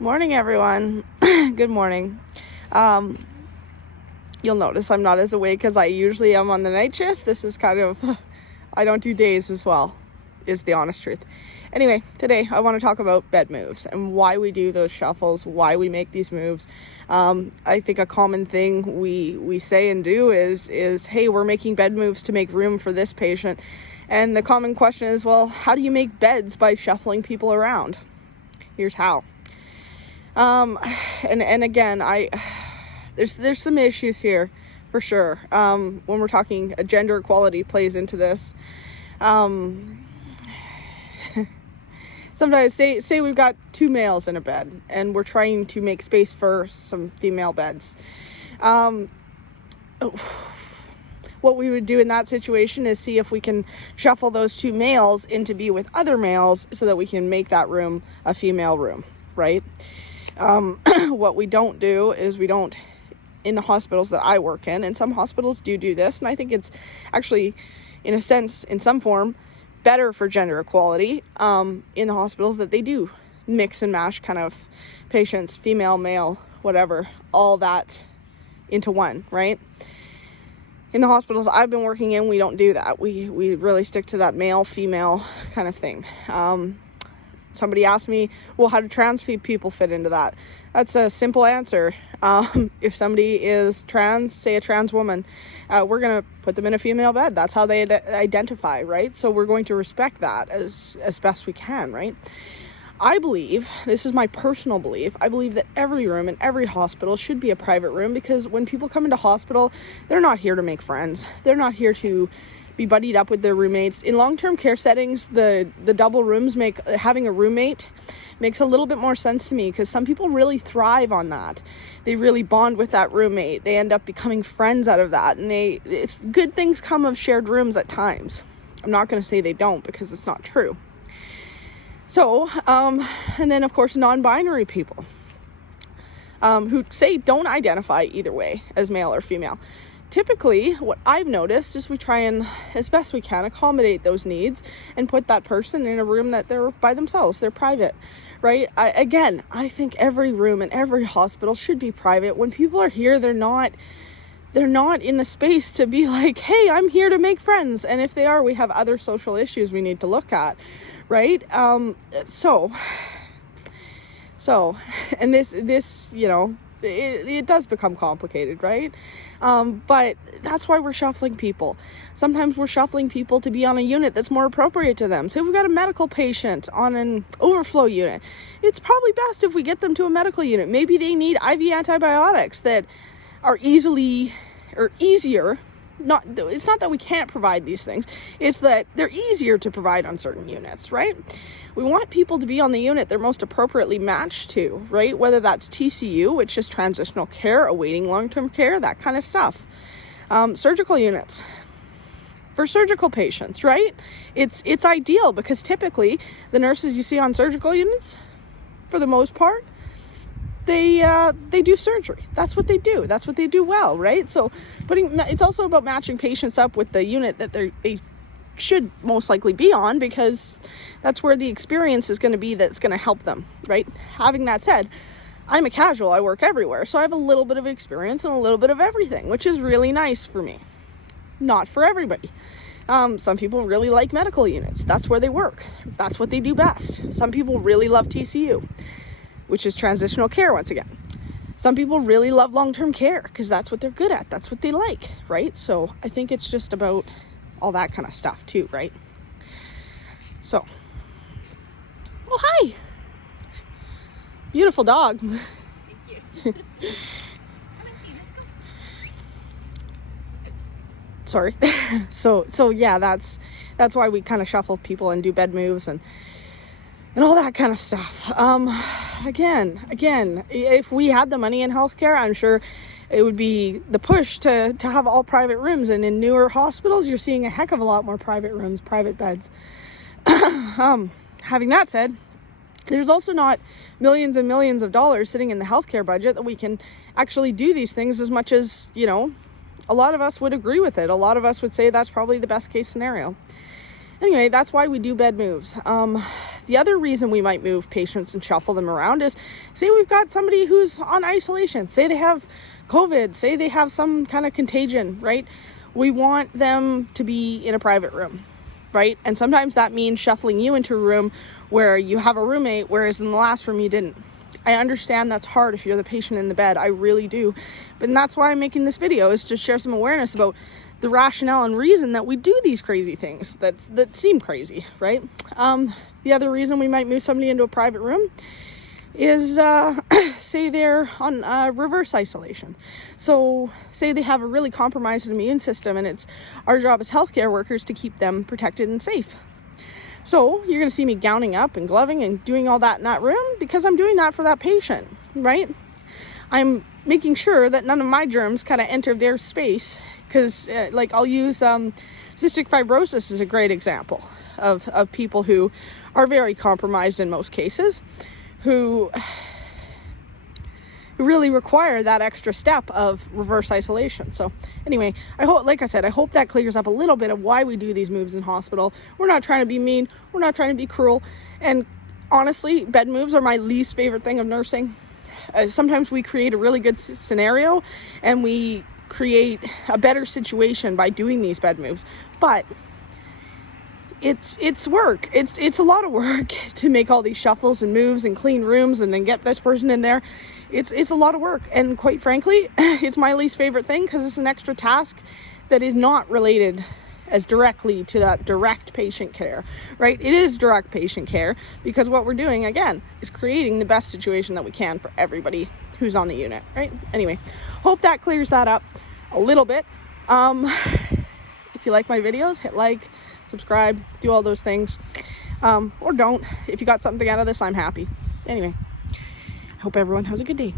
Morning, everyone. Good morning. Um, you'll notice I'm not as awake as I usually am on the night shift. This is kind of, I don't do days as well, is the honest truth. Anyway, today I want to talk about bed moves and why we do those shuffles, why we make these moves. I think a common thing we say and do is, hey, we're making bed moves to make room for this patient. And the common question is, well, how do you make beds by shuffling people around? Here's how. And again, there's some issues here for sure. When we're talking gender equality plays into this. Sometimes say we've got two males in a bed and we're trying to make space for some female beds. What we would do in that situation is see if we can shuffle those two males in to be with other males so that we can make that room a female room, right? What we don't do is we don't, in the hospitals that I work in, and some hospitals do this, and I think it's actually, in a sense, in some form, better for gender equality, in the hospitals that they do mix and mash kind of patients, female, male, whatever, all that into one, right? In the hospitals I've been working in, we don't do that. We really stick to that male, female kind of thing. Somebody asked me, well, how do trans people fit into that? That's a simple answer. If somebody is trans, say a trans woman, we're going to put them in a female bed. That's how they identify, right? So we're going to respect that as best we can, right? I believe, this is my personal belief, I believe that every room in every hospital should be a private room, because when people come into hospital, they're not here to make friends. They're not here to be buddied up with their roommates. In long-term care settings, the double rooms having a roommate makes a little bit more sense to me, because some people really thrive on that. They really bond with that roommate. They end up becoming friends out of that, and it's good things come of shared rooms at times. I'm not going to say they don't, because it's not true. So, and then of course non-binary people who say don't identify either way as male or female. Typically, what I've noticed is we try and, as best we can, accommodate those needs and put that person in a room that they're by themselves, they're private, right? I think every room in every hospital should be private. When people are here, they're not in the space to be like, hey, I'm here to make friends. And if they are, we have other social issues we need to look at, right? So, and this, you know, it does become complicated, right? But that's why we're shuffling people. Sometimes we're shuffling people to be on a unit that's more appropriate to them. Say we've got a medical patient on an overflow unit. It's probably best if we get them to a medical unit. Maybe they need IV antibiotics that are easier. It's not that we can't provide these things. It's that they're easier to provide on certain units, right? We want people to be on the unit they're most appropriately matched to, right? Whether that's TCU, which is transitional care, awaiting long-term care, that kind of stuff. Surgical units for surgical patients, right? It's ideal, because typically the nurses you see on surgical units, for the most part, they do surgery. That's what they do. That's what they do well, right? So it's also about matching patients up with the unit that they should most likely be on, because that's where the experience is going to be that's going to help them, right? Having that said, I'm a casual. I work everywhere, so I have a little bit of experience and a little bit of everything, which is really nice for me. Not for everybody. Some people really like medical units. That's where they work. That's what they do best. Some people really love TCU, which is transitional care once again. Some people really love long-term care because that's what they're good at. That's what they like, right? So I think it's just about all that kind of stuff too, right? So, oh, hi. Beautiful dog. Thank you. Come and see this. Sorry. So yeah, that's why we kind of shuffle people and do bed moves and all that kind of stuff. Again, if we had the money in healthcare, I'm sure it would be the push to have all private rooms. And in newer hospitals, you're seeing a heck of a lot more private rooms, private beds. Having that said, there's also not millions and millions of dollars sitting in the healthcare budget that we can actually do these things, as much as, you know, a lot of us would agree with it. A lot of us would say that's probably the best case scenario. Anyway, that's why we do bed moves. The other reason we might move patients and shuffle them around is, say we've got somebody who's on isolation, say they have COVID, say they have some kind of contagion, right? We want them to be in a private room, right? And sometimes that means shuffling you into a room where you have a roommate, whereas in the last room you didn't. I understand that's hard if you're the patient in the bed. I really do. But that's why I'm making this video, is to share some awareness about the rationale and reason that we do these crazy things that seem crazy, right? The other reason we might move somebody into a private room is say they're on reverse isolation. So say they have a really compromised immune system, and it's our job as healthcare workers to keep them protected and safe. So you're going to see me gowning up and gloving and doing all that in that room because I'm doing that for that patient, right? I'm making sure that none of my germs kind of enter their space, because like I'll use cystic fibrosis as a great example of people who are very compromised in most cases, who really require that extra step of reverse isolation. So anyway, I hope, like I said, I hope that clears up a little bit of why we do these moves in hospital. We're not trying to be mean. We're not trying to be cruel. And honestly, bed moves are my least favorite thing of nursing. Sometimes we create a really good scenario and we create a better situation by doing these bed moves. But it's work. It's a lot of work to make all these shuffles and moves and clean rooms and then get this person in there. It's a lot of work, and quite frankly, it's my least favorite thing because it's an extra task that is not related as directly to that direct patient care, right? It is direct patient care because what we're doing, again, is creating the best situation that we can for everybody who's on the unit, right? Anyway, hope that clears that up a little bit. If you like my videos, hit like, subscribe, do all those things, or don't. If you got something out of this, I'm happy. Anyway, hope everyone has a good day.